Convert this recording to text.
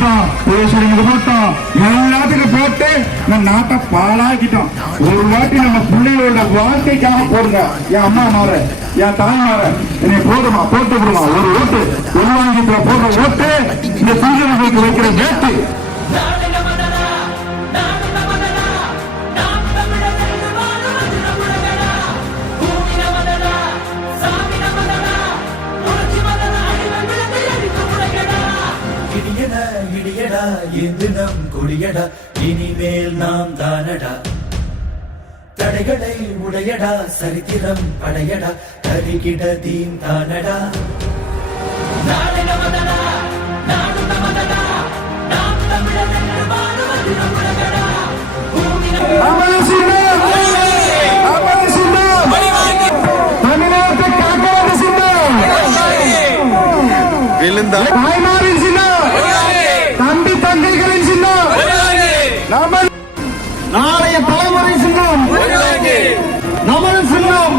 போட்டோம், பேசுறவங்க போட்டோம், எல்லாத்துக்கும் போட்டு நம்ம நாட்டை பாழாக்கிட்டோம். ஒரு வாட்டி நம்ம பிள்ளைகளோட வாழ்க்கைக்காக போடுங்க. என் அம்மா மாற, என் தாய் மாற, என்னை போடுமா, போட்டு விடுமா. ஒரு ஓட்டு உள்வாங்கிட்டு போடுற ஓட்டு இந்த தீவிரங்களுக்கு வைக்கிற வேட்டு. இடியடா இது நம் கொடியடா, இனிமேல் நாம் தானடா. தடைகளை உடையடா, சரித்திரம் படையடா, கருகிட தீம் தானடா. நாடு நமதடா, நாடு நமதடா, நாம் தமிழர் என்று வாழுவது நம் உலகடா. பூமி தாய்மாரின் சின்னம், தம்பி தங்கைகளின் சின்னம், நாளைய தலைமுறை சின்னம், நமது சின்னம்.